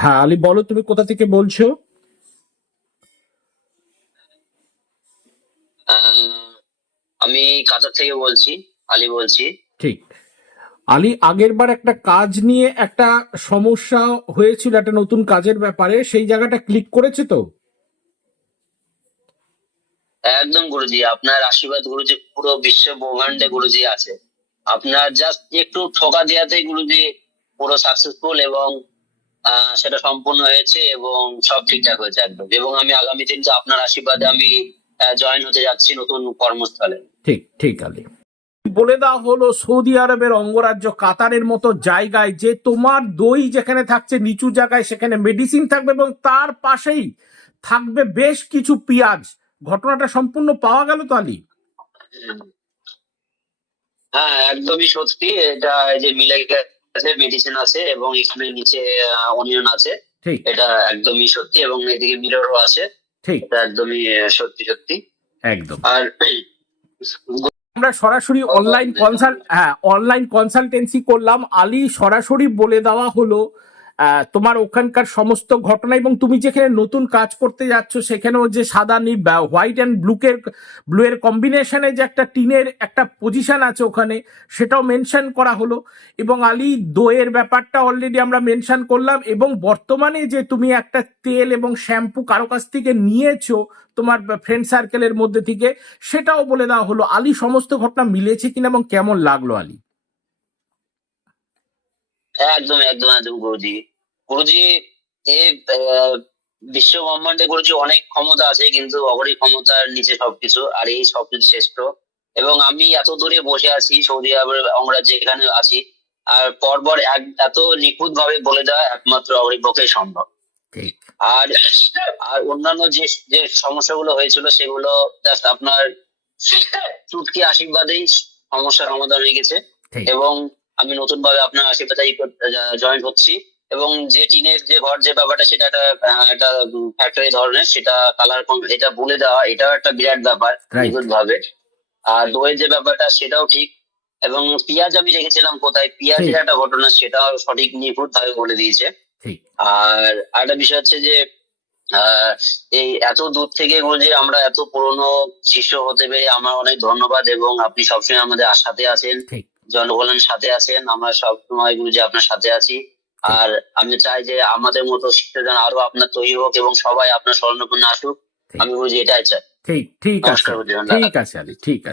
হ্যাঁ আলী বলো তুমি কোথা থেকে বলছো? আমি কাতার থেকে বলছি আলী বলছি। ঠিক। আলী আগের বার একটা কাজ নিয়ে একটা সমস্যা হয়েছিল একটা নতুন কাজের ব্যাপারে সেই জায়গাটা ক্লিক করেছে তো? একদম গুরুজি আপনার আশীর্বাদ গুরুজি পুরো বিশ্ব ব্রহ্মাণ্ডে গুরুজি আছে। আপনার জাস্ট একটু ঠোকা দেওয়াতেই গুরুজি পুরো সাকসেসফুল এবং সেটা সম্পূর্ণ হয়েছে এবং সব ঠিকঠাক হয়েছে একদম। এবং আমি আগামী দিন তো আপনার আশীর্বাদে আমি জয়েন হতে যাচ্ছি নতুন কর্মস্থলে। ঠিক ঠিক আলী। বলে দেওয়া হলো সৌদি আরবের অঙ্গরাজ্য কাতারের মতো জায়গায় যে তোমার দই যেখানে থাকছে নিচু জায়গায় সেখানে মেডিসিন থাকবে এবং তার পাশেই থাকবে বেশ কিছু পেঁয়াজ। ঘটনাটা সম্পূর্ণ পাওয়া গেল তো আলী? হ্যাঁ একদমই সত্যি। এটা এই যে মিলে গেছে মেডিসিন আছে এবং এখানে নিচে অনিয়ন আছে। এটা একদমই সত্যি এবং এদিকে মিররও আছে। ঠিক। এটা একদমই সত্যি সত্যি। একদম। আর আমরা সরাসরি অনলাইন কনসাল্ট হ্যাঁ অনলাইন কনসালটেন্সি করলাম। আলী সরাসরি বলে দেওয়া হলো তোমার ওখানকার সমস্ত ঘটনা এবং তুমি যেখানে নতুন কাজ করতে যাচ্ছ, সেখানেও যে সাদা নি হোয়াইট অ্যান্ড ব্লুকের ব্লু এর কম্বিনেশনে যে একটা টিনের একটা পজিশন আছে ওখানে, সেটাও মেনশন করা হলো। এবং আলী দোয়ের ব্যাপারটা অলরেডি আমরা মেনশন করলাম। এবং বর্তমানে যে তুমি একটা তেল এবং শ্যাম্পু কারও কাছ থেকে নিয়েছো, তোমার ফ্রেন্ড সার্কেলের মধ্যে থেকে, সেটাও বলে দেওয়া হলো। আলী, সমস্ত ঘটনা মিলেছে কিনা এবং কেমন লাগল আলী? একদম একদম একদম, গুরুজি। গুরুজি এ বিশ্ব ব্রহ্মাণ্ডে গুরুজি অনেক ক্ষমতা আছে কিন্তু অগরিক ক্ষমতার নিচে সবকিছু আর এই সবকিছু শ্রেষ্ঠ। এবং আমি এত দূরে বসে আছি সৌদি আরবের অঙ্গরাজ্যে এখানে আছি আর পরপর এত নিখুঁত ভাবে বলে দেওয়া একমাত্র অগরিক পক্ষে সম্ভব। আর আর অন্যান্য যে যে সমস্যাগুলো হয়েছিল সেগুলো জাস্ট আপনার চুটকি আশীর্বাদেই সমস্যার সমাধান হয়ে গেছে। এবং আমি নতুন ভাবে আপনার আশীর্বাদে জয়েন হচ্ছি। এবং যে টিনের যে ঘর যে ব্যাপারটা সেটা একটা একটা ফ্যাক্টরি ধরনের সেটা কালার এটা বলে দেওয়া এটাও একটা বিরাট ব্যাপার. নিখুঁত ভাবে আর দইয়ের যে ব্যাপারটা সেটাও ঠিক। এবং পেঁয়াজ আমি রেখেছিলাম কোথায়? পেঁয়াজের। একটা ঘটনা সেটাও সঠিক নিখুঁত ভাবে বলে দিয়েছে। আর একটা বিষয় হচ্ছে যে আহ, এই এত দূর থেকে যে আমরা এত পুরনো শিষ্য হতে পেরে আমার অনেক ধন্যবাদ এবং আপনি সবসময় আমাদের সাথে আছেন জনগণের সাথে আছেন। আমরা সব সময় গুরুজি আপনার সাথে আছি। আর আমি চাই যে আমাদের মতো শিক্ষকজন আরও আপনার তৈরি হোক এবং সবাই আপনার স্বর্ণপূর্ণ আসুক। আমি বুঝি এটাই চাই। ঠিক ঠিক আছে। ঠিক আছে আলী ঠিক আছে।